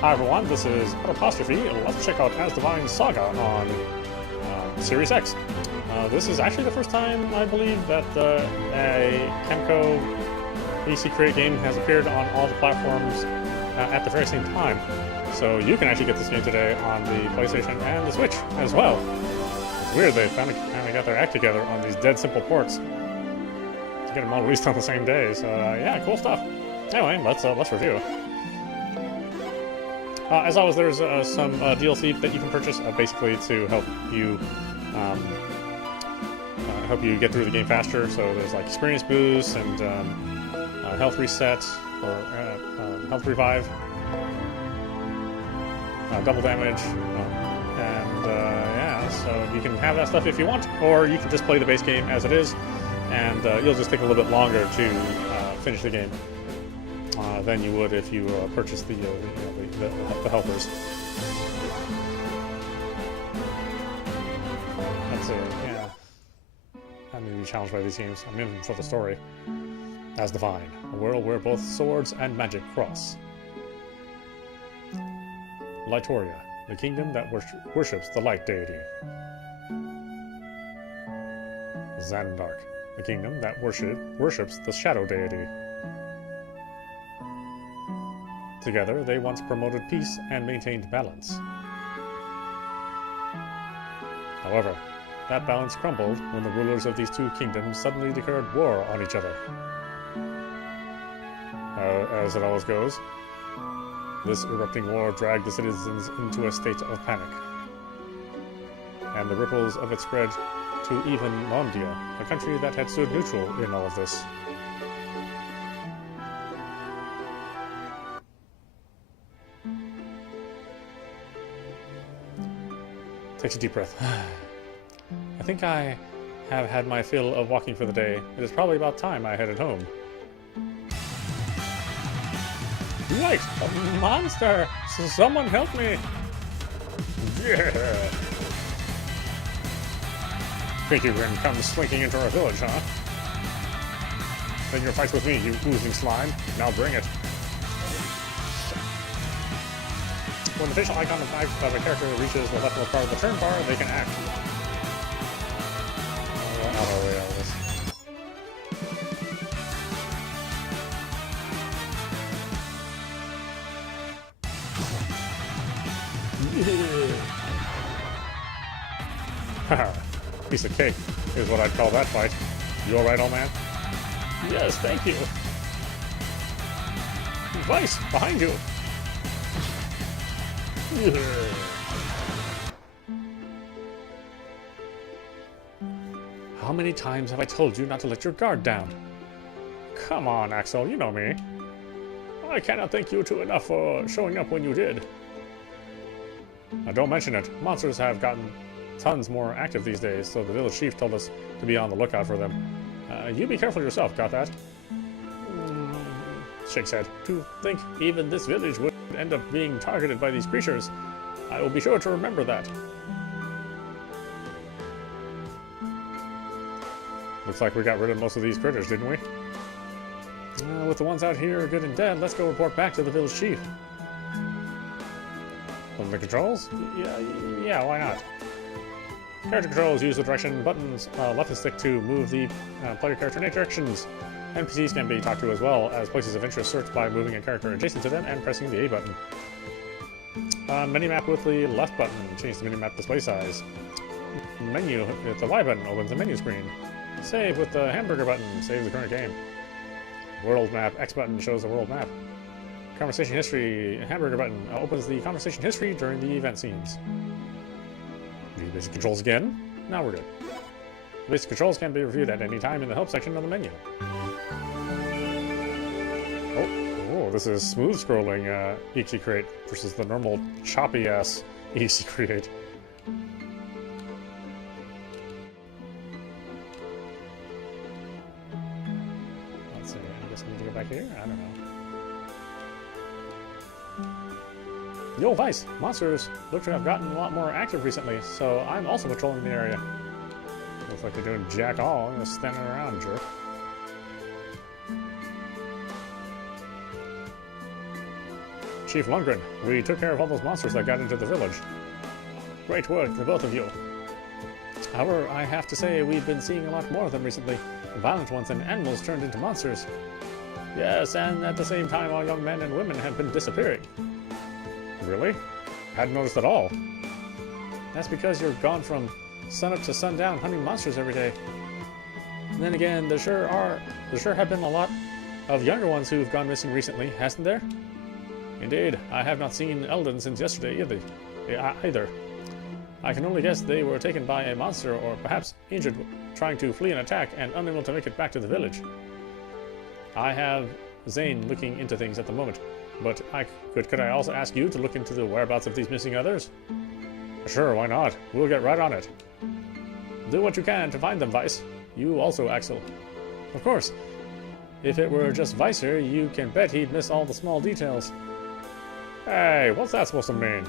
Hi everyone, this is Apostrophe. Let's check out Asdivine Saga on Series X. This is actually the first time, I believe, that a Kemco EC Create game has appeared on all the platforms at the very same time. So you can actually get this game today on the PlayStation and the Switch as well. It's weird they finally got their act together on these dead simple ports to get them all released on the same day. So yeah, cool stuff. Anyway, let's review. As always, there's some DLC that you can purchase basically to help you get through the game faster. So there's like experience boosts and health reset or health revive, double damage, and yeah. So you can have that stuff if you want, or you can just play the base game as it is, and you'll just take a little bit longer to finish the game than you would if you purchased the helpers. That's it, yeah. I need to be challenged by these games. I'm in them for the story. Asdivine, a world where both swords and magic cross. Litoria, the kingdom that worships the light deity. Zandark, the kingdom that worships the shadow deity. Together, they once promoted peace and maintained balance. However, that balance crumbled when the rulers of these two kingdoms suddenly declared war on each other. As it always goes, this erupting war dragged the citizens into a state of panic, and the ripples of it spread to even Mondia, a country that had stood neutral in all of this. Takes a deep breath. I think I have had my fill of walking for the day. It is probably about time I headed home. Yikes! A monster! Someone help me! Yeah! Think you can come slinking into our village, huh? Then your fights with me, you oozing slime. Now bring it. When the facial icon of a character reaches the leftmost part of the turn bar, they can act. Haha, piece of cake is what I'd call that fight. You alright, old man? Yes, thank you. Vyse, behind you. How many times have I told you not to let your guard down? Come on, Axel, you know me. I cannot thank you two enough for showing up when you did. Now, don't mention it. Monsters have gotten tons more active these days, so the village chief told us to be on the lookout for them. You be careful yourself, got that? Shakes head. To think even this village would end up being targeted by these creatures. I will be sure to remember that. Looks like we got rid of most of these critters, didn't we? With the ones out here good and dead, let's go report back to the village chief. On the controls? Yeah, why not? Character controls use the direction buttons left and stick to move the player character in 8 directions. NPCs can be talked to as well as places of interest searched by moving a character adjacent to them and pressing the A button. Minimap with the left button. Change the minimap display size. Menu with the Y button opens the menu screen. Save with the hamburger button. Save the current game. World map. X button shows the world map. Conversation history. Hamburger button opens the conversation history during the event scenes. The basic controls again. Now we're good. The basic controls can be reviewed at any time in the help section of the menu. Oh, this is smooth scrolling EC Create versus the normal choppy ass EC Create. Let's see, I guess I need to go back here? I don't know. Yo, Vyse! Monsters look to have gotten a lot more active recently, so I'm also patrolling the area. Looks like they're doing jack all, just standing around, jerk. Chief Lundgren, we took care of all those monsters that got into the village. Great work, the both of you. However, I have to say we've been seeing a lot more of them recently. Violent ones and animals turned into monsters. Yes, and at the same time our young men and women have been disappearing. Really? Hadn't noticed at all. That's because you're gone from sunup to sundown hunting monsters every day. And then again, there sure have been a lot of younger ones who've gone missing recently, hasn't there? Indeed, I have not seen Eldon since yesterday either. I can only guess they were taken by a monster or perhaps injured trying to flee an attack and unable to make it back to the village. I have Zane looking into things at the moment, but could I also ask you to look into the whereabouts of these missing others? Sure, why not? We'll get right on it. Do what you can to find them, Vyse. You also, Axel. Of course. If it were just Vyser, you can bet he'd miss all the small details. Hey, what's that supposed to mean?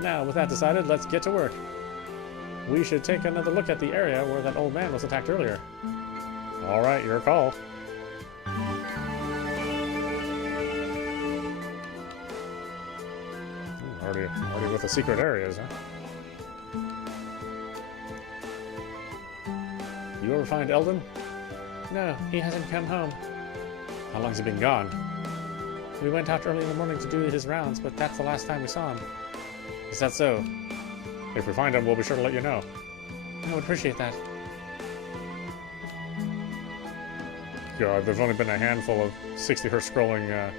Now, with that decided, let's get to work. We should take another look at the area where that old man was attacked earlier. Alright, your call. Already with the secret areas, huh? You ever find Eldon? No, he hasn't come home. How long's he been gone? We went out early in the morning to do his rounds, but that's the last time we saw him. Is that so? If we find him, we'll be sure to let you know. I would appreciate that. God, there's only been a handful of 60 Hz scrolling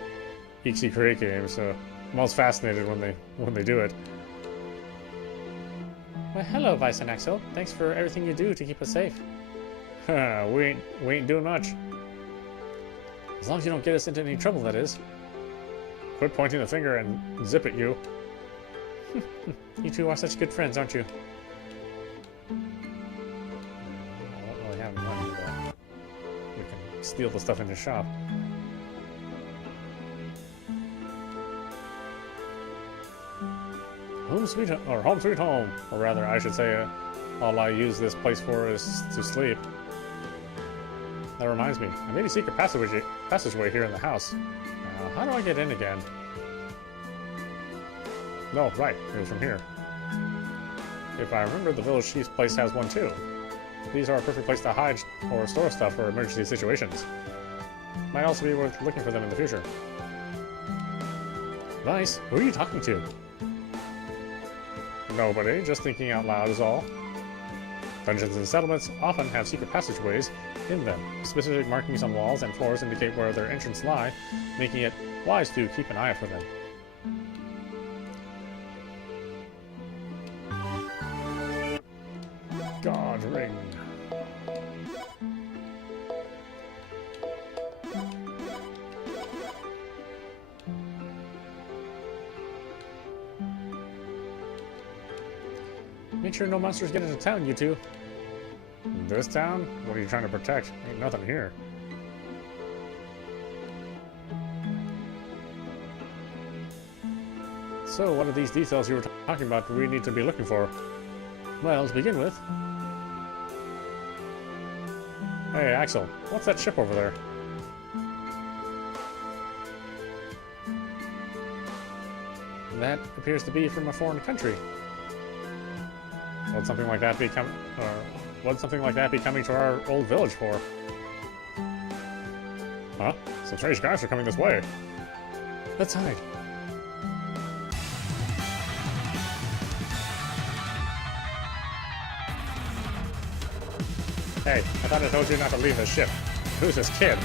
EXE create games, so I'm always fascinated when they do it. Well, hello, Vyse and Axel. Thanks for everything you do to keep us safe. we ain't doing much. As long as you don't get us into any trouble, that is. Quit pointing the finger and zip at you. You two are such good friends, aren't you? I don't really have money, but you can steal the stuff in his shop. Home sweet home, or rather, I should say, all I use this place for is to sleep. That reminds me, I made a secret passageway here in the house. Now, how do I get in again? No, right, it was from here. If I remember, the village chief's place has one too. These are a perfect place to hide or store stuff for emergency situations. Might also be worth looking for them in the future. Vyse, who are you talking to? Nobody, just thinking out loud is all. Dungeons and settlements often have secret passageways in them. Specific markings on walls and floors indicate where their entrance lie, making it wise to keep an eye out for them. God ring. Make sure no monsters get into town, you two. This town? What are you trying to protect? Ain't nothing here. So, what are these details you were talking about we need to be looking for? Well, to begin with... Hey, Axel, what's that ship over there? That appears to be from a foreign country. Would something like that be coming to our old village for? Huh? Some strange guys are coming this way. Let's hide. Hey, I thought I told you not to leave the ship. Who's this kid?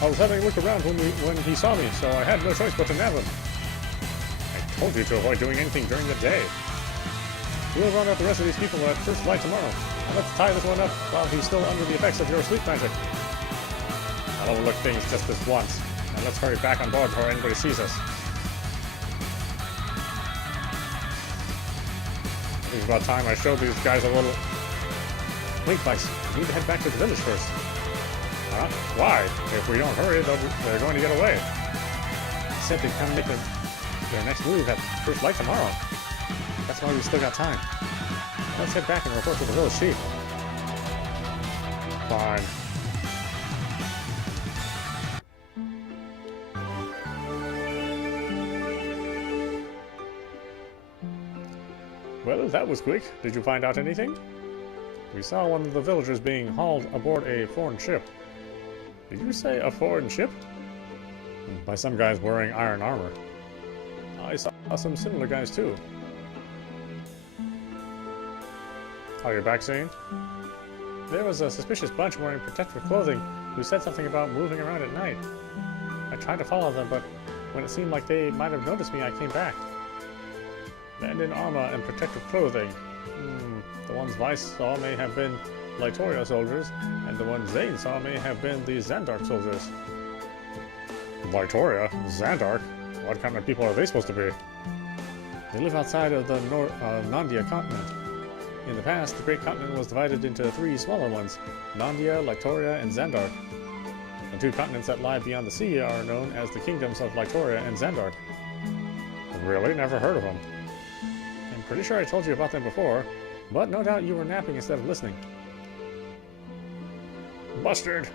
I was having a look around when he saw me, so I had no choice but to nab him. I told you to avoid doing anything during the day. We'll run out the rest of these people at first light tomorrow. Now let's tie this one up while he's still under the effects of your sleep magic. I'll overlook things just this once. Now let's hurry back on board before anybody sees us. I think it's about time I showed these guys a little... Wait, Vyse, we need to head back to the village first. Huh? Why? If we don't hurry, they're going to get away. Said they'd come make their next move at first light tomorrow. That's why we still got time. Let's head back and report to the village chief. Fine. Well, that was quick. Did you find out anything? We saw one of the villagers being hauled aboard a foreign ship. Did you say a foreign ship? By some guys wearing iron armor. I saw some similar guys too. Are you back, Zane? There was a suspicious bunch wearing protective clothing who said something about moving around at night. I tried to follow them, but when it seemed like they might have noticed me, I came back. Men in armor and protective clothing. The ones Vyse saw may have been Litoria soldiers, and the ones Zane saw may have been the Xandark soldiers. Litoria? Xandark? What kind of people are they supposed to be? They live outside of the Nandia continent. In the past, the Great Continent was divided into 3 smaller ones, Nandia, Litoria, and Xandark. The 2 continents that lie beyond the sea are known as the kingdoms of Litoria and Xandark. Really? Never heard of them. I'm pretty sure I told you about them before, but no doubt you were napping instead of listening. Busted!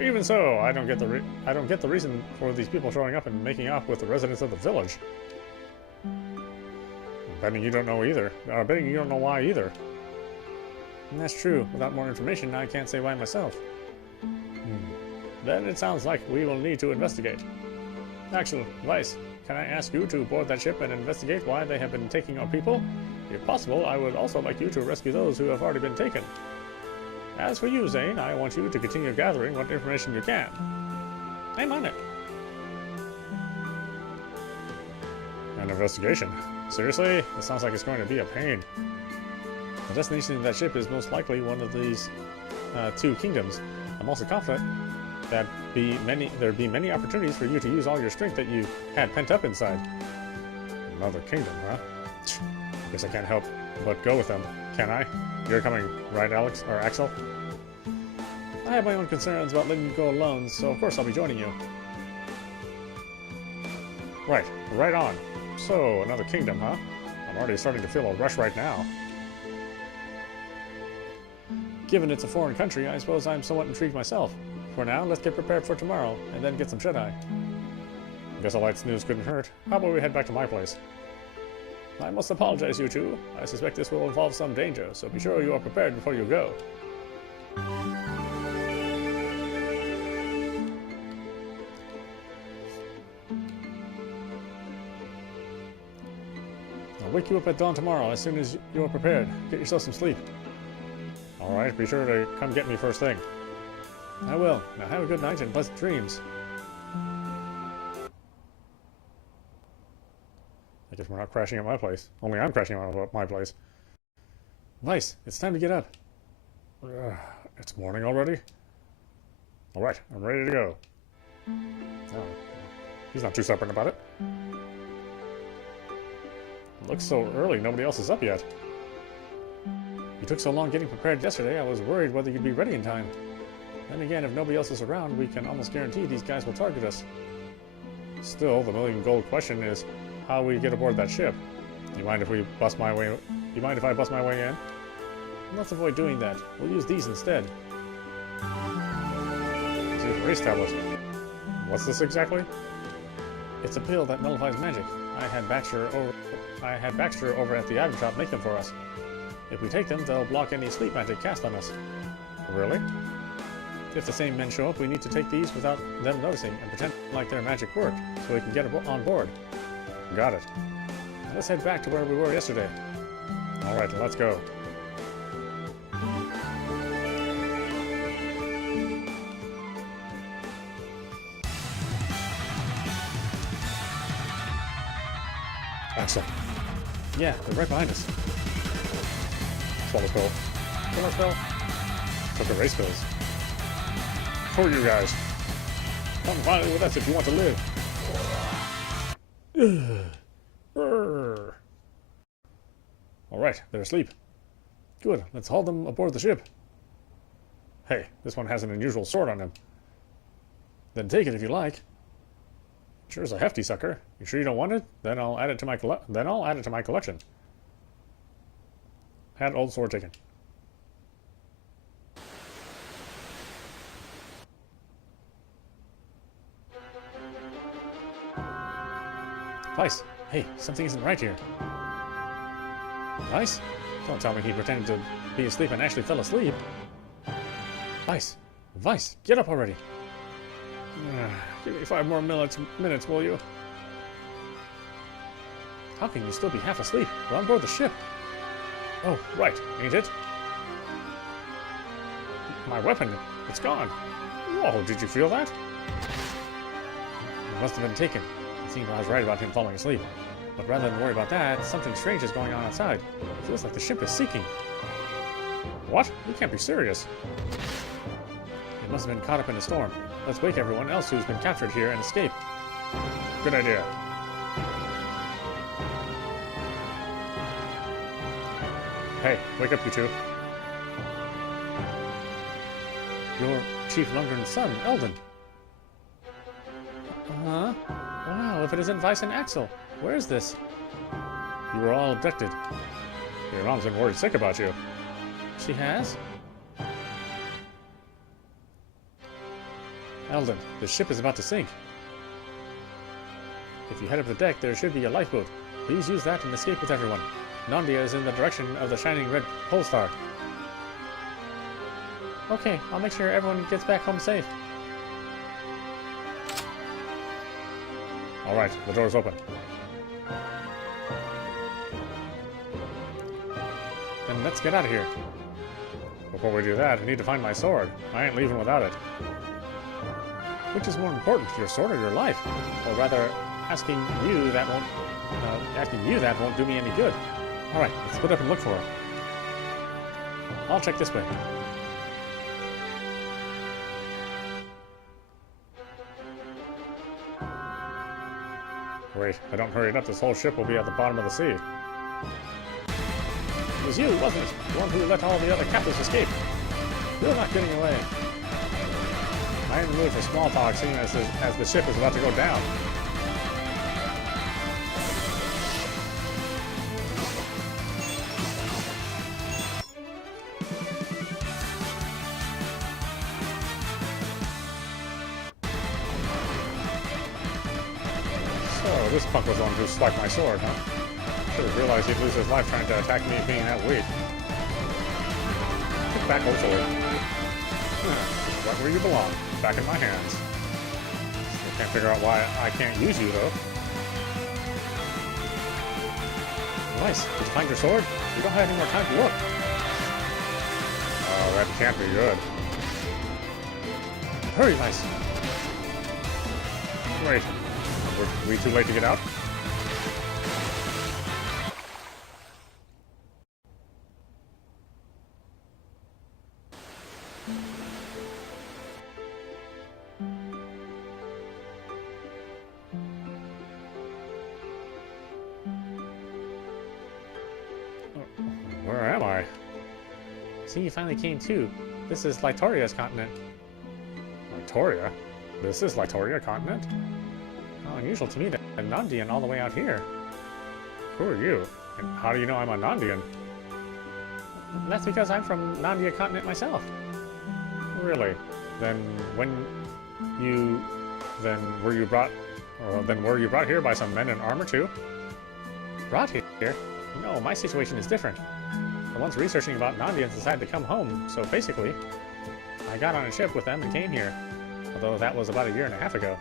Even so, I don't get the reason for these people showing up and making off with the residents of the village. I'm betting you don't know either. I'm betting you don't know why either. And that's true. Without more information, I can't say why myself. Then it sounds like we will need to investigate. Actually, Vyse, can I ask you to board that ship and investigate why they have been taking our people? If possible, I would also like you to rescue those who have already been taken. As for you, Zane, I want you to continue gathering what information you can. I'm on it. An investigation? Seriously? This sounds like it's going to be a pain. The destination of that ship is most likely one of these 2 kingdoms. I'm also confident that there'd be many opportunities for you to use all your strength that you had pent up inside. Another kingdom, huh? Guess I can't help but go with them, can I? You're coming, right, Alex? Or Axel? I have my own concerns about letting you go alone, so of course I'll be joining you. Right on. So, another kingdom, huh? I'm already starting to feel a rush right now. Given it's a foreign country, I suppose I'm somewhat intrigued myself. For now, let's get prepared for tomorrow, and then get some shut-eye. Guess a light snooze couldn't hurt. How about we head back to my place? I must apologize, you two. I suspect this will involve some danger, so be sure you are prepared before you go. I'll wake you up at dawn tomorrow as soon as you are prepared. Get yourself some sleep. Alright, be sure to come get me first thing. I will. Now have a good night and pleasant dreams. I guess we're not crashing at my place. Only I'm crashing at my place. Vyse, it's time to get up. It's morning already? Alright, I'm ready to go. Oh, he's not too stubborn about it. It looks so early, nobody else is up yet. You took so long getting prepared yesterday, I was worried whether you'd be ready in time. Then again, if nobody else is around, we can almost guarantee these guys will target us. Still, the million gold question is how we get aboard that ship. You mind if I bust my way in? Let's avoid doing that. We'll use these instead. This is race tablet. What's this exactly? It's a pill that nullifies magic. I had Baxter over at the item shop make them for us. If we take them, they'll block any sleep magic cast on us. Really? If the same men show up, we need to take these without them noticing and pretend like their magic worked, so we can get on board. Got it. Now let's head back to where we were yesterday. Alright, let's go. Axel. Yeah, they're right behind us. Swallow pill. Killer pill. Took the race pills. For you guys. Come finally with us if you want to live. Alright, they're asleep. Good, let's haul them aboard the ship. Hey, this one has an unusual sword on him. Then take it if you like. Sure is a hefty sucker. You sure you don't want it? Then I'll add it to my collection. Had old sword taken. Vyse, hey, something isn't right here. Vyse? Don't tell me he pretended to be asleep and actually fell asleep. Vyse! Vyse, get up already! Give me 5 more minutes, will you? How can you still be half asleep? We're on board the ship. Oh, right, ain't it? My weapon, it's gone. Whoa, did you feel that? It must have been taken. It seemed I was right about him falling asleep. But rather than worry about that, something strange is going on outside. It feels like the ship is sinking. What? You can't be serious. It must have been caught up in a storm. Let's wake everyone else who's been captured here and escape. Good idea. Hey, wake up, you two. You're Chief Lundgren's son, Eldon. Huh? Wow, if it isn't Vyse and Axel. Where is this? You were all abducted. Your mom's been worried sick about you. She has? Eldon, the ship is about to sink. If you head up the deck, there should be a lifeboat. Please use that and escape with everyone. Nandia is in the direction of the shining red pole star. Okay, I'll make sure everyone gets back home safe. Alright, the door's open. Then let's get out of here. Before we do that, I need to find my sword. I ain't leaving without it. Which is more important, your sword or your life? Or rather, asking you that won't do me any good. Alright, let's split up and look for it. I'll check this way. Wait, if I don't hurry it up, this whole ship will be at the bottom of the sea. It was you, wasn't it? The one who let all the other captives escape. You're not getting away. I ain't in the mood for small talk, seeing as the ship is about to go down. So, this punk was the one who swiped my sword, huh? Should have realized he'd lose his life trying to attack me being that weak. Get back, old sword. Right where you belong. Back in my hands. Still can't figure out why I can't use you, though. Nice. Did you find your sword? We don't have any more time to look. Oh, that can't be good. Hurry, Vyse. Wait. Were we too late to get out? Where am I? See, you finally came to. This is Litoria's continent. Litoria? This is Litoria continent? How unusual to me that a Nandian all the way out here. Who are you? And how do you know I'm a Nandian? That's because I'm from Nandia continent myself. Really? Then were you brought here by some men in armor too? Brought here? No, my situation is different. The ones researching about Nandians decided to come home, so basically, I got on a ship with them and came here. Although that was about 1.5 years ago.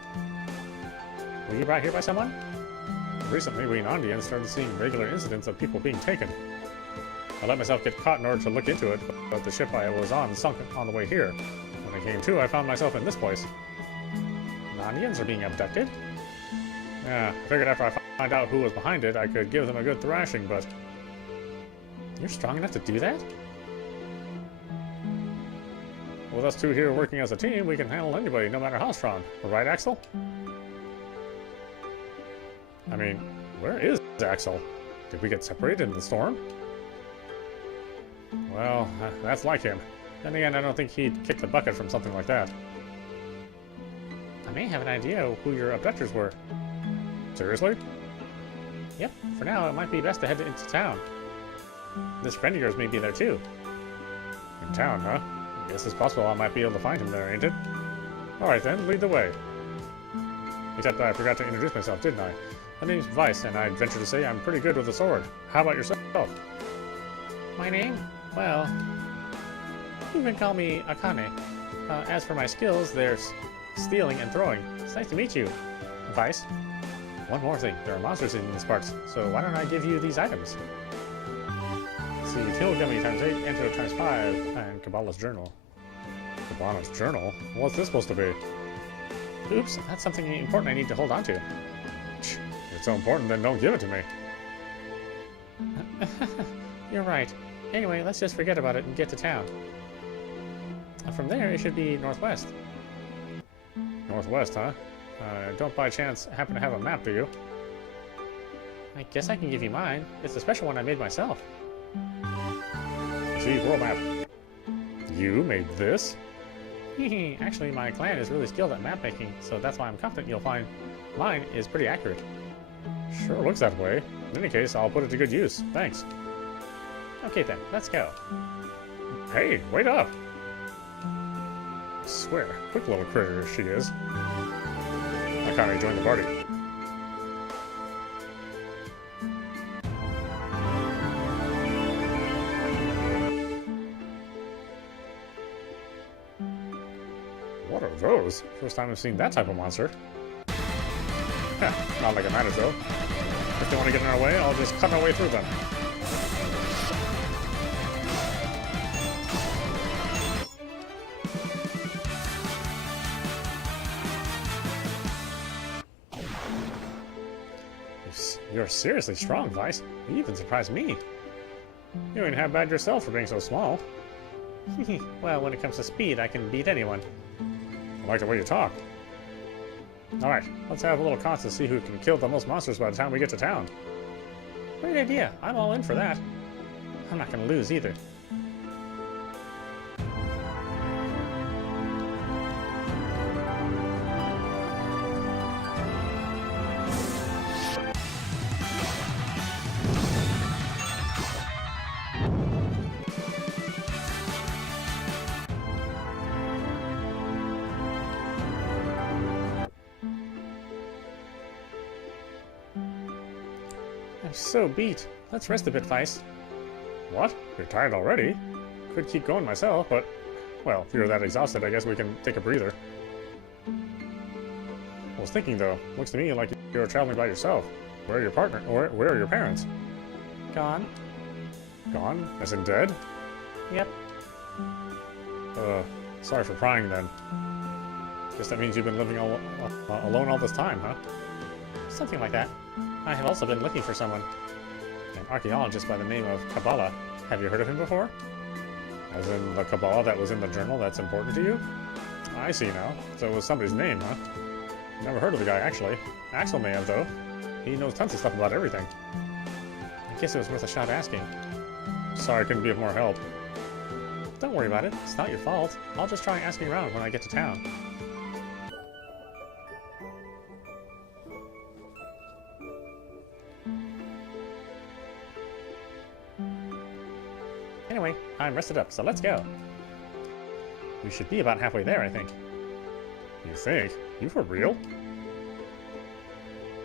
Were you brought here by someone? Recently, we Nandians started seeing regular incidents of people being taken. I let myself get caught in order to look into it, but the ship I was on sunk on the way here. When I came to, I found myself in this place. Nandians are being abducted? Yeah, I figured after I find out who was behind it, I could give them a good thrashing, but... You're strong enough to do that? With us two here working as a team, we can handle anybody, no matter how strong. Right, Axel? I mean, where is Axel? Did we get separated in the storm? Well, that's like him. Then again, I don't think he'd kick the bucket from something like that. I may have an idea who your abductors were. Seriously? Yep, for now it might be best to head into town. This friend of yours may be there too. In town, huh? Guess it's possible I might be able to find him there, ain't it? Alright then, lead the way. Except I forgot to introduce myself, didn't I? My name's Vyse, and I'd venture to say I'm pretty good with a sword. How about yourself? My name? Well, you can call me Akane. As for my skills, there's stealing and throwing. It's nice to meet you, Vyse. One more thing, there are monsters in these parts, so why don't I give you these items? See, kill gummy times 8, antidote times 5, and Kabbalah's journal. Kabbalah's journal? What's this supposed to be? Oops, that's something important I need to hold on to. If it's so important, then don't give it to me. You're right. Anyway, let's just forget about it and get to town. From there, it should be northwest. Northwest, huh? Don't by chance happen to have a map, do you? I guess I can give you mine. It's a special one I made myself. See, world map. You made this? Actually, my clan is really skilled at map making, so that's why I'm confident you'll find mine is pretty accurate. Sure looks that way. In any case, I'll put it to good use. Thanks. Okay then, let's go. Hey, wait up! I swear, quick little critter she is. I kinda joined the party. What are those? First time I've seen that type of monster. Not like it matters though. If they want to get in our way, I'll just cut my way through them. You're seriously strong, Vyse. You even surprised me. You ain't half bad yourself for being so small. Well, when it comes to speed, I can beat anyone. I like the way you talk. Alright, let's have a little contest to see who can kill the most monsters by the time we get to town. Great idea. I'm all in for that. I'm not gonna lose either. I'm so beat. Let's rest a bit, Vyse. What? You're tired already? Could keep going myself, but... Well, if you're that exhausted, I guess we can take a breather. I was thinking, though. Looks to me like you're traveling by yourself. Where are your partner? Or where are your parents? Gone. Gone? As in dead? Yep. Sorry for prying, then. Guess that means you've been living alone all this time, huh? Something like that. I have also been looking for someone. An archaeologist by the name of Kabbalah. Have you heard of him before? As in the Kabbalah that was in the journal that's important to you? I see now. So it was somebody's name, huh? Never heard of the guy, actually. Axel may have, though. He knows tons of stuff about everything. I guess it was worth a shot asking. Sorry I couldn't be of more help. Don't worry about it. It's not your fault. I'll just try asking around when I get to town. Anyway, I'm rested up, so let's go. We should be about halfway there, I think. You think? You for real?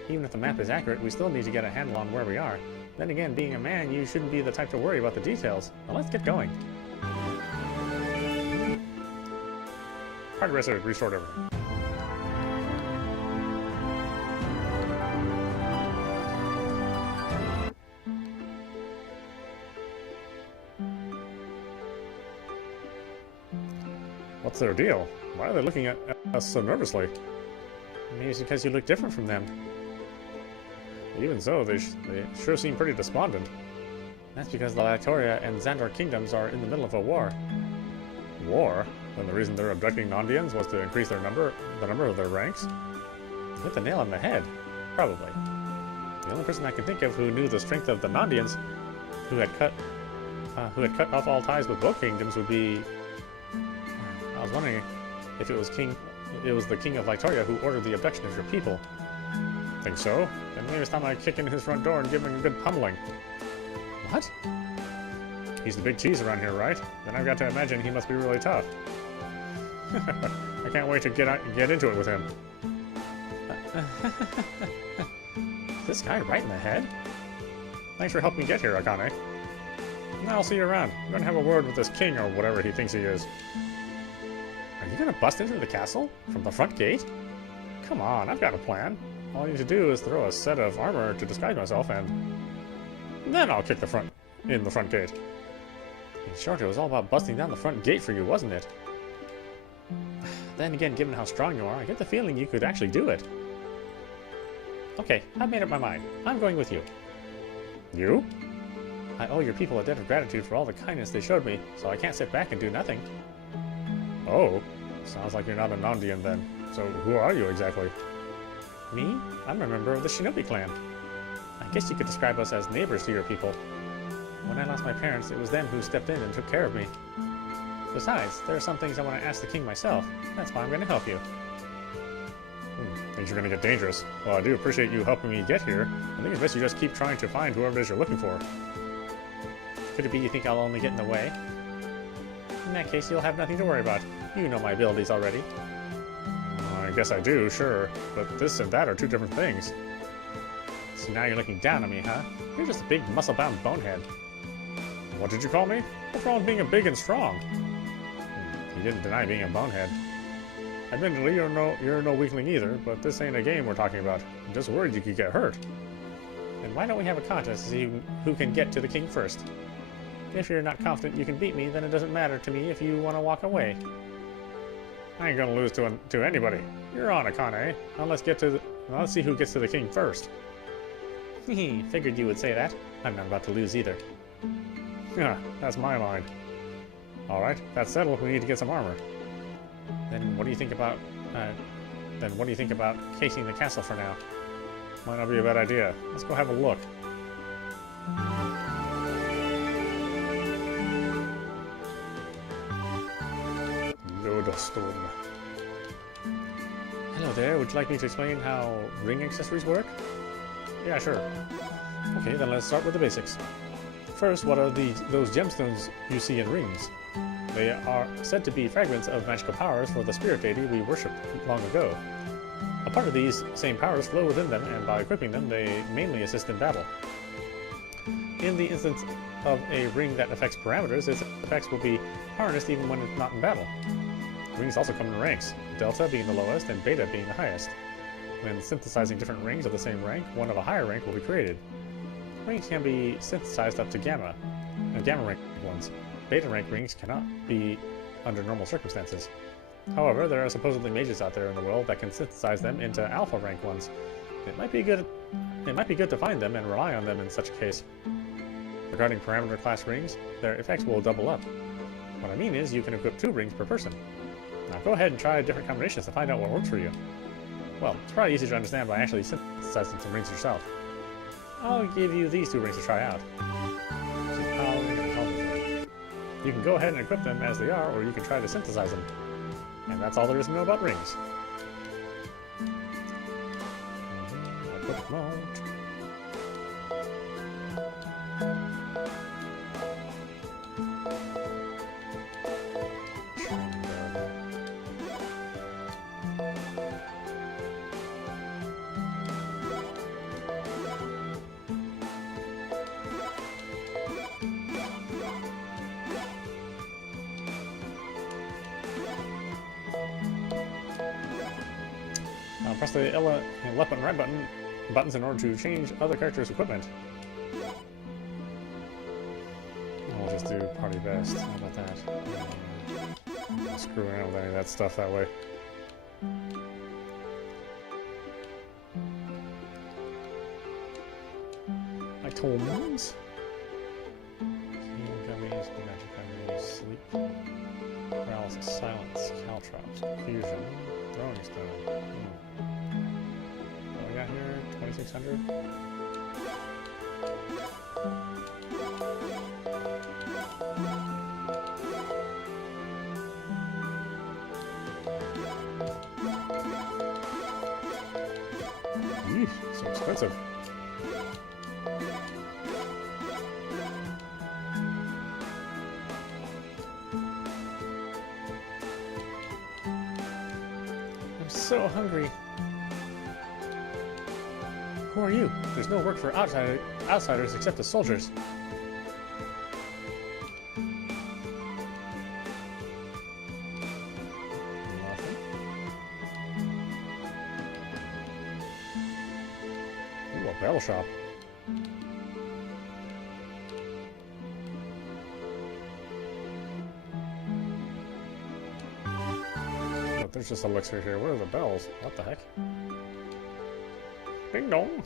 Even if the map is accurate, we still need to get a handle on where we are. Then again, being a man, you shouldn't be the type to worry about the details. Now let's get going. Party reset, restored everything. What's their deal? Why are they looking at us so nervously? Maybe it's because you look different from them. Even so, they sure seem pretty despondent. That's because the Latoria and Xandor kingdoms are in the middle of a war. War? Then the reason they're abducting Nondians was to increase the number of their ranks? You hit the nail on the head. Probably. The only person I can think of who knew the strength of the Nondians, who had cut off all ties with both kingdoms, would be... I was wondering if it was the king of Latoria who ordered the abduction of your people. Think so? Then maybe it's time I kick in his front door and give him a good pummeling. What? He's the big cheese around here, right? Then I've got to imagine he must be really tough. I can't wait to get into it with him. Is this guy right in the head? Thanks for helping me get here, Akane. I'll see you around. I'm gonna have a word with this king or whatever he thinks he is. Are you gonna bust into the castle? From the front gate? Come on, I've got a plan. All I need to do is throw a set of armor to disguise myself, and then I'll kick the front gate. In short, it was all about busting down the front gate for you, wasn't it? Then again, given how strong you are, I get the feeling you could actually do it. Okay, I've made up my mind. I'm going with you. You? I owe your people a debt of gratitude for all the kindness they showed me, so I can't sit back and do nothing. Oh, sounds like you're not a Nondian then. So who are you exactly? Me? I'm a member of the Shinobi clan. I guess you could describe us as neighbors to your people. When I lost my parents, it was them who stepped in and took care of me. Besides, there are some things I want to ask the king myself. That's why I'm going to help you. Things are going to get dangerous. Well, I do appreciate you helping me get here. I think it's best you just keep trying to find whoever it is you're looking for. Could it be you think I'll only get in the way? In that case, you'll have nothing to worry about. You know my abilities already. I guess I do, sure. But this and that are two different things. So now you're looking down on me, huh? You're just a big, muscle-bound bonehead. What did you call me? What's wrong with being big and strong? You didn't deny being a bonehead. Admittedly, you're no weakling either, but this ain't a game we're talking about. I'm just worried you could get hurt. Then why don't we have a contest to see who can get to the king first? If you're not confident you can beat me, then it doesn't matter to me if you want to walk away. I ain't gonna lose to anybody. You're on, Akane. Now let's see who gets to the king first. Hehe, figured you would say that. I'm not about to lose either. Yeah, that's my line. Alright, that's settled. We need to get some armor. Then what do you think about casing the castle for now? Might not be a bad idea. Let's go have a look. Lodestone. Hello there, would you like me to explain how ring accessories work? Yeah, sure. Okay, then let's start with the basics. First, what are those gemstones you see in rings? They are said to be fragments of magical powers for the spirit deity we worshipped long ago. A part of these same powers flow within them, and by equipping them, they mainly assist in battle. In the instance of a ring that affects parameters, its effects will be harnessed even when it's not in battle. Rings also come in ranks, Delta being the lowest and Beta being the highest. When synthesizing different rings of the same rank, one of a higher rank will be created. Rings can be synthesized up to Gamma rank ones. Beta rank rings cannot be under normal circumstances. However, there are supposedly mages out there in the world that can synthesize them into Alpha rank ones. It might be good to find them and rely on them in such a case. Regarding parameter class rings, their effects will double up. What I mean is, you can equip 2 rings per person. Now go ahead and try different combinations to find out what works for you. Well, it's probably easier to understand by actually synthesizing some rings yourself. I'll give you these 2 rings to try out. You can go ahead and equip them as they are, or you can try to synthesize them. And that's all there is to know about rings. Equip mode. Press the left and right buttons in order to change other characters' equipment. We'll just do party best. How about that? Screw around with any of that stuff that way. Items. Healing gummies, magic gummies, sleep, paralysis, silence, caltrops, confusion, throwing stone. What we got here? 2600. Eesh, so expensive. I'm so hungry. Who are you? There's no work for outsiders except the soldiers. Ooh, a bell shop. Oh, there's just elixir here. Where are the bells? What the heck? Ding dong.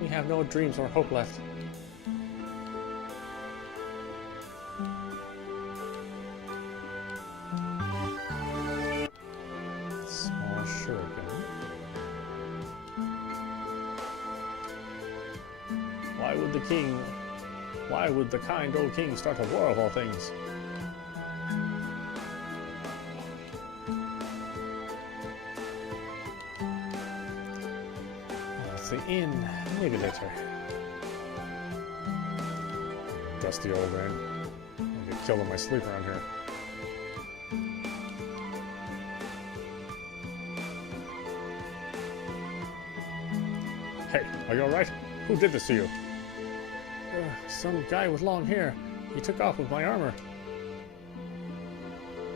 We have no dreams or hope left. Small shuriken. Why would the kind old king start a war of all things? That's the inn. Maybe later. Dusty old man. I get killed in my sleep around here. Hey, are you alright? Who did this to you? Some guy with long hair. He took off with my armor.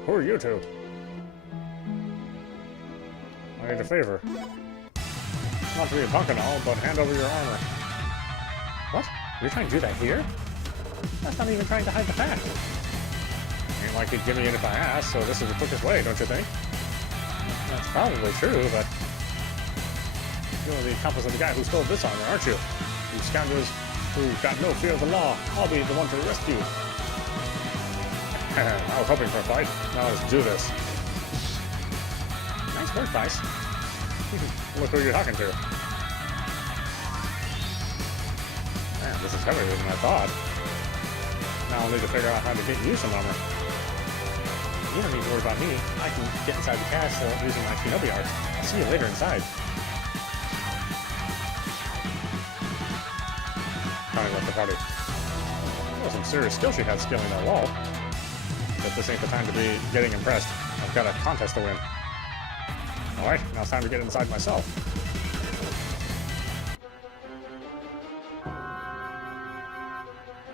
Who are you two? I need a favor. Not to be a punk and all, but hand over your armor. What? You're trying to do that here? That's not even trying to hide the fact. Ain't like he'd give me it if I asked, so this is the quickest way, don't you think? That's probably true, but... You're the accomplice of the guy who stole this armor, aren't you? You scoundrels who got no fear of the law. I'll be the one to arrest you. I was hoping for a fight. Now let's do this. Nice work, Vyse. Look who you're talking to. Man, this is heavier than I thought. Now I'll need to figure out how to get you some armor. You don't need to worry about me. I can get inside the castle using my shinobi art. I'll see you later inside. Connie left the party. Well, some serious skill she had scaling that wall. But this ain't the time to be getting impressed. I've got a contest to win. Alright, now it's time to get inside myself.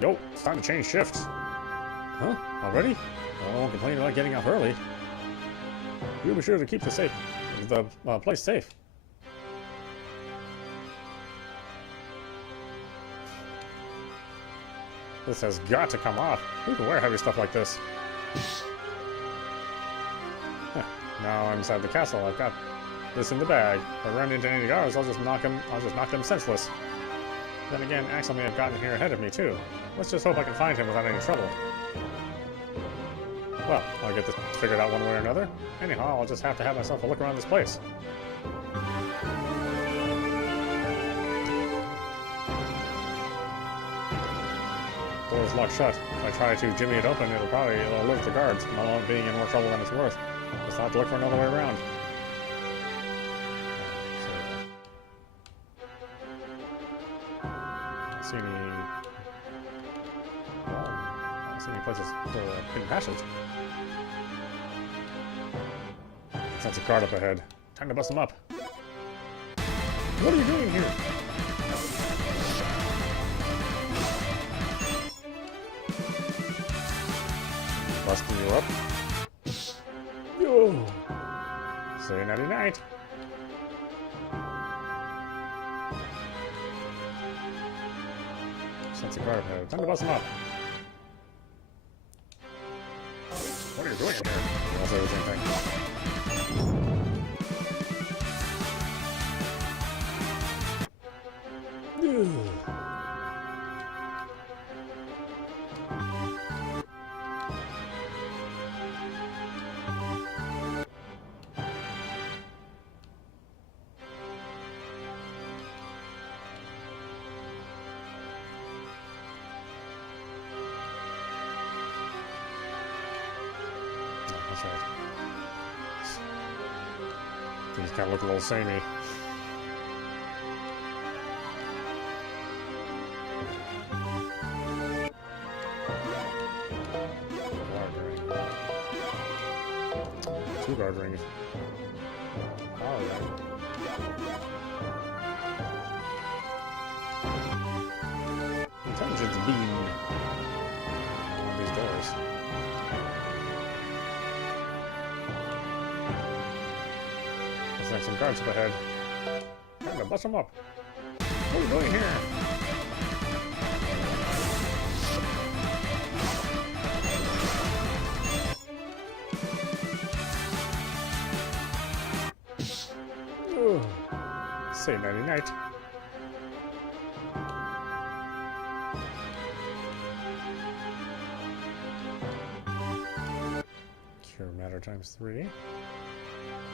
Yo, it's time to change shifts. Huh? Already? Well, I won't complain about getting up early. You'll be sure to keep the place safe. This has got to come off. Who can wear heavy stuff like this? Now I'm inside the castle. I've got this in the bag. If I run into any guards, I'll just knock them senseless. Then again, Axel may have gotten here ahead of me too. Let's just hope I can find him without any trouble. Well, I'll get this figured out one way or another. Anyhow, I'll just have to have myself a look around this place. Door's locked shut. If I try to jimmy it open, it'll alert the guards, not being in more trouble than it's worth. Just have to look for another way around. I don't see any places for a hidden passage. Sense a guard up ahead. Time to bust them up. What are you doing here? Busting you up. Yo! Say nighty night. Sense a guard up ahead. Time to bust them up. What are you doing in here? I'll say the same thing. That's right. Things kind of look a little samey. Two guard rings. Alright. some guards up ahead. Time to bust them up. What are you doing here? Say nighty night. Cure matter times 3.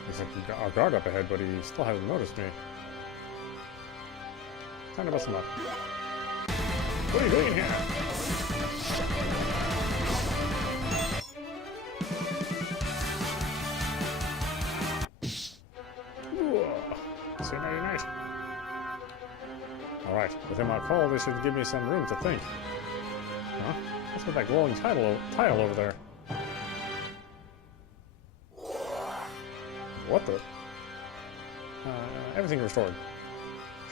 Looks like we got our guard up ahead, but he still hasn't noticed me. Time to bust him up. What are you doing here? Say nighty night. Alright, with him out cold, they should give me some room to think. Huh? What's with that glowing tile over there? What the? Everything restored.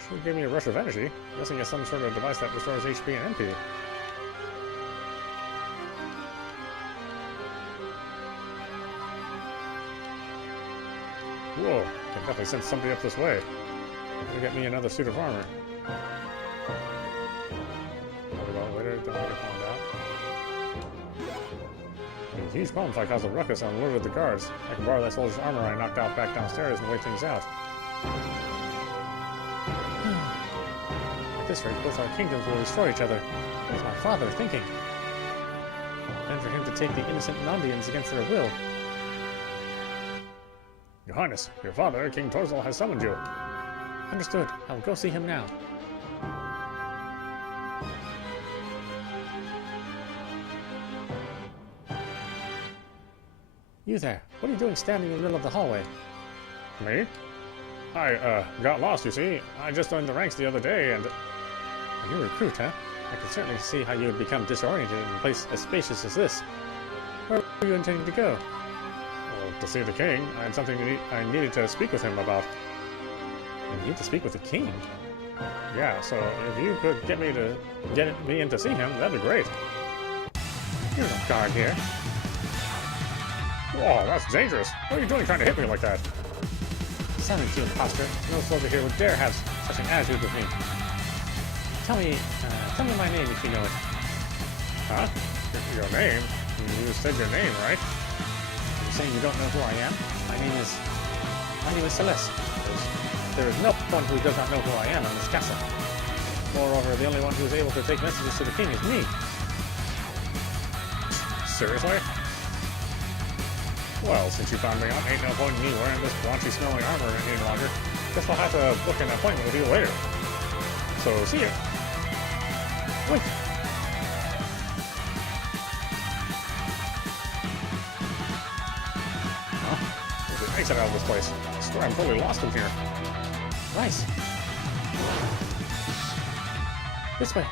Sure gave me a rush of energy. Guessing it's some sort of device that restores HP and MP. Whoa, can definitely send somebody up this way. Gonna get me another suit of armor. Later, don't get found out. A huge problem if I cause a ruckus and alerted the guards. I can borrow that soldier's armor I knocked out back downstairs and wait things out. At this rate, both our kingdoms will destroy each other. What is my father thinking? And for him to take the innocent Nondians against their will. Your Highness, your father, King Torzel, has summoned you. Understood. I will go see him now. You there. What are you doing standing in the middle of the hallway? Me? I, got lost, you see. I just joined the ranks the other day, and... You're a recruit, huh? I can certainly see how you would become disoriented in a place as spacious as this. Where were you intending to go? Well, to see the king. I had something I needed to speak with him about. You need to speak with the king? Yeah, so if you could get me in to see him, that'd be great. Here's a guard here. Whoa, that's dangerous. What are you doing trying to hit me like that? Silence, you imposter. No soldier here would dare have such an attitude with me. Tell me my name if you know it. Huh? Your name? You said your name, right? You're saying you don't know who I am? My name is Celeste. There is no one who does not know who I am in this castle. Moreover, the only one who is able to take messages to the king is me. Seriously? Well, since you found me out, ain't no point in me wearing this raunchy-smelling armor any longer. Guess I'll have to book an appointment with you later. So, see ya. Wait. Huh? There's an exit out of this place. I swear I'm totally lost in here. Nice. This way.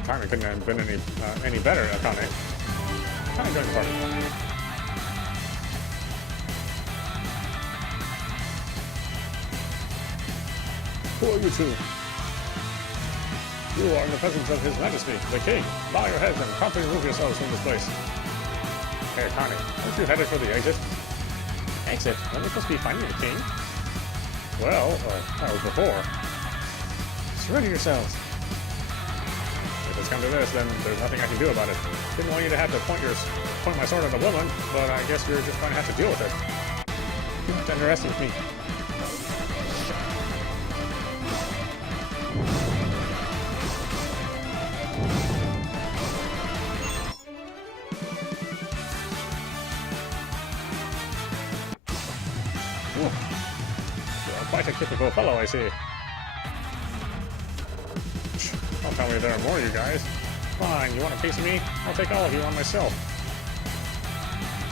The timing couldn't have been any better, Akane. Time to join the party. Who are you two? You are in the presence of His Majesty, the King. Bow your heads and promptly remove yourselves from this place. Hey, Akane, aren't you headed for the exit? Exit? Aren't we supposed to be finding the King? Well, that was before. Surrender yourselves. If it's come to this, then there's nothing I can do about it. Didn't want you to have to point my sword at a woman, but I guess you're just going to have to deal with it. You have to underestimate me. Quite a typical fellow, I see. Don't tell me there are more of you guys. Fine, you want a piece of me? I'll take all of you on myself.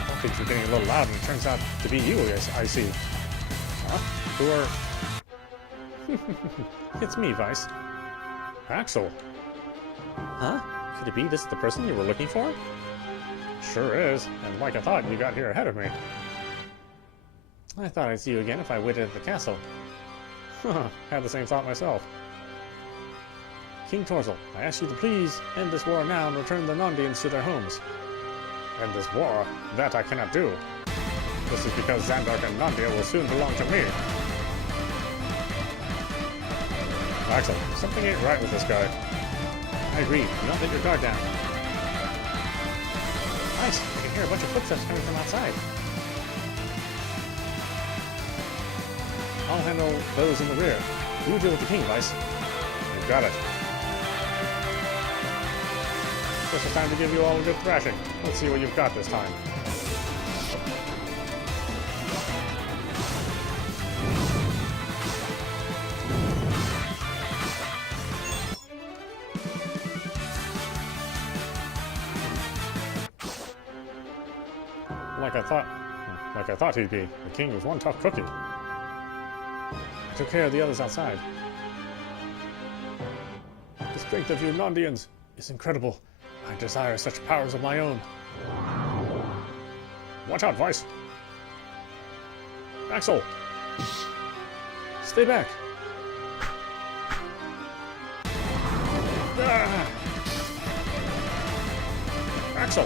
I don't think you're getting a little loud, and it turns out to be you, yes, I see. Huh? Who are... It's me, Vyse. Axel. Huh? Could it be this is the person you were looking for? Sure is, and like I thought, you got here ahead of me. I thought I'd see you again if I waited at the castle. Had the same thought myself. King Torzel, I ask you to please end this war now and return the Nondians to their homes. End this war? That I cannot do. This is because Xandark and Nandia will soon belong to me. Axel, something ain't right with this guy. I agree. Do not let your guard down. Nice. I can hear a bunch of footsteps coming from outside. I'll handle those in the rear. You deal with the king, Vyse. You've got it. Guess it's time to give you all a good thrashing. Let's see what you've got this time. Like I thought he'd be. The king was one tough cookie. I took care of the others outside. The strength of you Nandians is incredible. I desire such powers of my own. Watch out, Vyse. Axel! Stay back! Ah! Axel!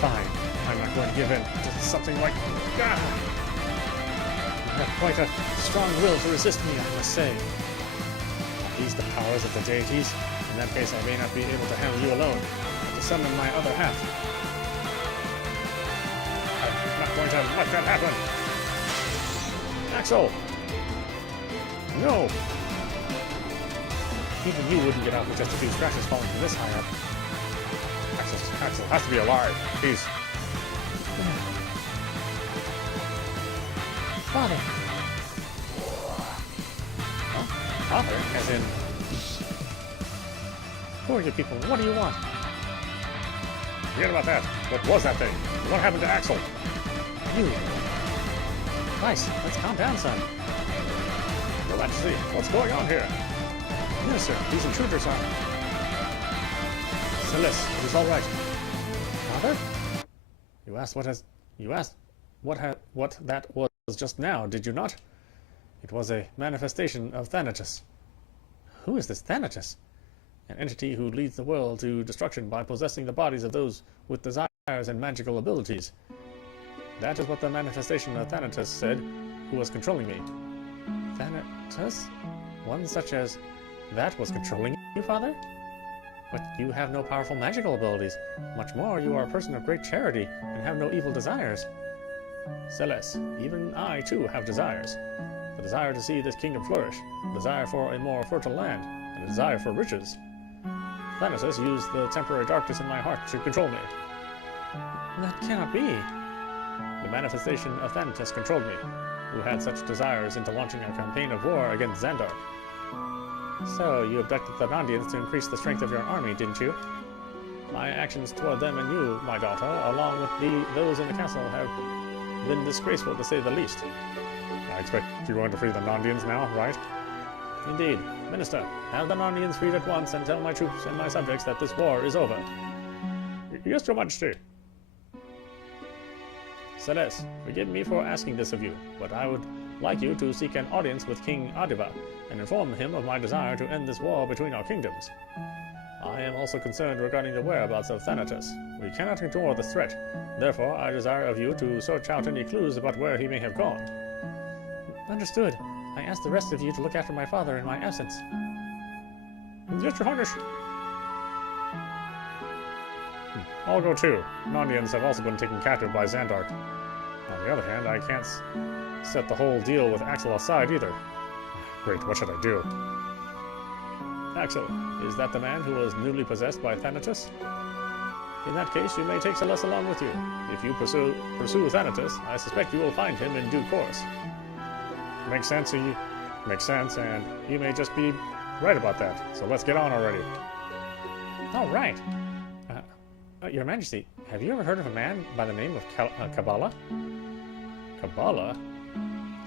Fine. I'm not going to give in to something like... Ah! You have quite a strong will to resist me, I must say. Are these the powers of the deities? In that case, I may not be able to handle you alone, but to summon my other half. I'm not going to let that happen! Axel! No! Even you wouldn't get out with just a few scratches falling from this high up. Axel has to be alive. He's... Father. Huh? Father? As in... Who are you people? What do you want? Forget about that. What was that thing? What happened to Axel? You. Vyse, let's calm down, son. Well, let's see. What's going on here? Yes, sir. These intruders are... Celeste, it is all right. Father? You asked what that was just now, did you not? It was a manifestation of Thanatos. Who is this Thanatos? An entity who leads the world to destruction by possessing the bodies of those with desires and magical abilities. That is what the manifestation of Thanatos said, who was controlling me. Thanatos? One such as that was controlling you, Father? But you have no powerful magical abilities. Much more, you are a person of great charity and have no evil desires. Celeste, even I too have desires. The desire to see this kingdom flourish, a desire for a more fertile land, and a desire for riches. Thanatos used the temporary darkness in my heart to control me. That cannot be. The manifestation of Thanatos controlled me, who had such desires, into launching a campaign of war against Xandark. So, you abducted the Nandians to increase the strength of your army, didn't you? My actions toward them and you, my daughter, along with those in the castle, have been disgraceful, to say the least. I expect you're going to free the Nandians now, right? Indeed. Minister, have the Nandians freed at once and tell my troops and my subjects that this war is over. Yes, Your Majesty. Celeste, forgive me for asking this of you, but I would like you to seek an audience with King Adiva and inform him of my desire to end this war between our kingdoms. I am also concerned regarding the whereabouts of Thanatos. We cannot ignore this threat. Therefore, I desire of you to search out any clues about where he may have gone. Understood. I asked the rest of you to look after my father in my absence. Yes, Your Highness. I'll go too. Nandians have also been taken captive by Xandark. On the other hand, I can't set the whole deal with Axel aside either. Great, what should I do? Axel, is that the man who was newly possessed by Thanatos? In that case, you may take Celeste along with you. If you pursue Thanatos, I suspect you will find him in due course. Makes sense, and you may just be right about that. So let's get on already. All right. Your Majesty, have you ever heard of a man by the name of Kabbalah? Kabbalah?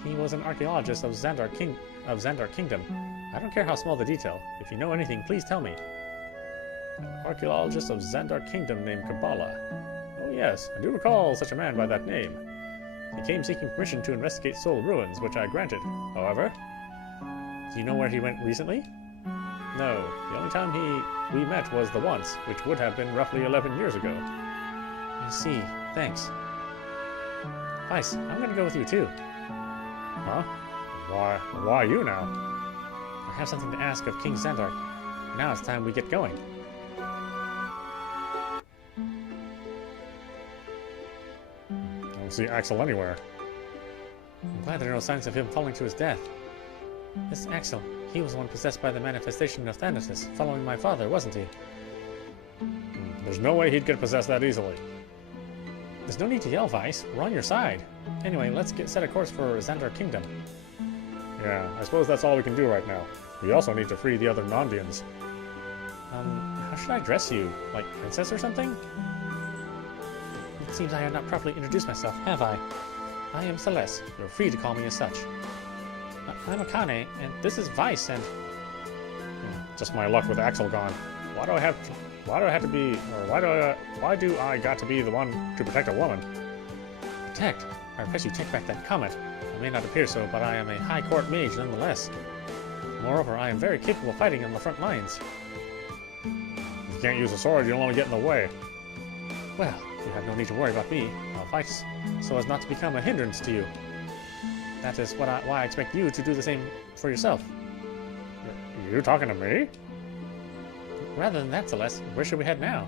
He was an archaeologist of Xandar Kingdom. I don't care how small the detail. If you know anything, please tell me. An archaeologist of Xandar Kingdom named Kabbalah. Oh yes, I do recall such a man by that name. He came seeking permission to investigate Soul Ruins, which I granted. However... Do you know where he went recently? No, the only time we met was the once, which would have been roughly 11 years ago. I see. Thanks. Vyse, I'm gonna go with you too. Huh? Why you now? I have something to ask of King Xandar. Now it's time we get going. I don't see Axel anywhere. I'm glad there are no signs of him falling to his death. This Axel, he was the one possessed by the manifestation of Thanatos, following my father, wasn't he? There's no way he'd get possessed that easily. There's no need to yell, Vyse. We're on your side. Anyway, let's set a course for Xandar Kingdom. Yeah, I suppose that's all we can do right now. We also need to free the other Nondians. How should I address you? Like princess or something? It seems I have not properly introduced myself, have I? I am Celeste. You're free to call me as such. I'm Akane, and this is Vyse, and... Just my luck with Axel gone. Why do I have to be, or why do I got to be the one to protect a woman? Protect? I request you take back that comment. I may not appear so, but I am a high court mage nonetheless. Moreover, I am very capable of fighting on the front lines. If you can't use a sword, you'll only get in the way. Well, you have no need to worry about me. I'll fight so as not to become a hindrance to you. That is why I expect you to do the same for yourself. You talking to me? Rather than that, Celeste, where should we head now?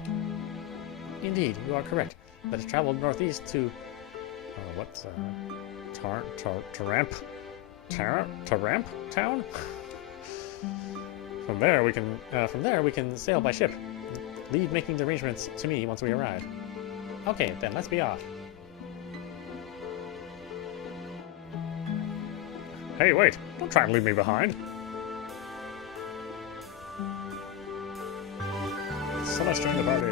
Indeed, you are correct. Let us travel northeast to... what's... Taramp Town? From there we can sail by ship. Leave making the arrangements to me once we arrive. Okay, then let's be off. Hey, wait! Don't try and leave me behind! Celeste join the party!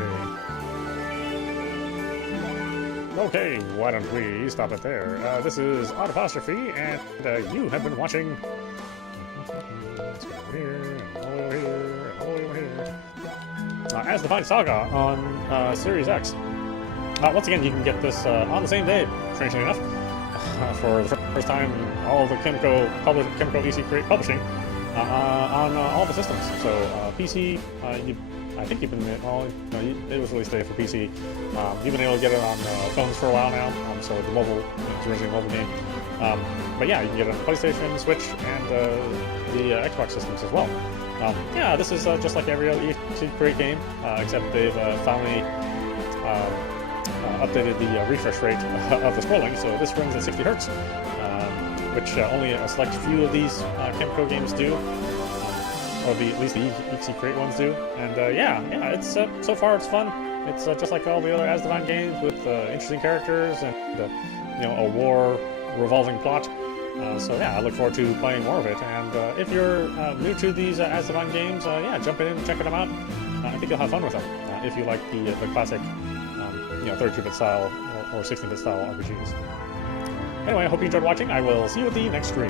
Okay, why don't we stop it there? This is audap, and you have been watching... Let's go over here, and all the way over here, and all the way over here. Asdivine Saga on Series X. Once again, you can get this on the same day, strangely enough. For the first time, all of the Kimco EC publishing on all the systems. So PC, I think you've been it was released today for PC. You've been able to get it on phones for a while now. So the mobile, it's originally a mobile game. But yeah, you can get it on PlayStation, Switch, and the Xbox systems as well. Yeah, this is just like every other EC Create game, except they've finally updated the refresh rate of the scrolling, so this runs at 60 Hz, which only a select few of these Kimco games do, or at least the EC Create ones do. And yeah, it's so far it's fun. It's just like all the other Asdivine games with interesting characters and a war revolving plot. So yeah, I look forward to playing more of it. And if you're new to these Asdivine games, yeah, jump in and check them out. I think you'll have fun with them if you like the classic 32-bit style or 16-bit style RPGs. Anyway, I hope you enjoyed watching. I will see you at the next stream.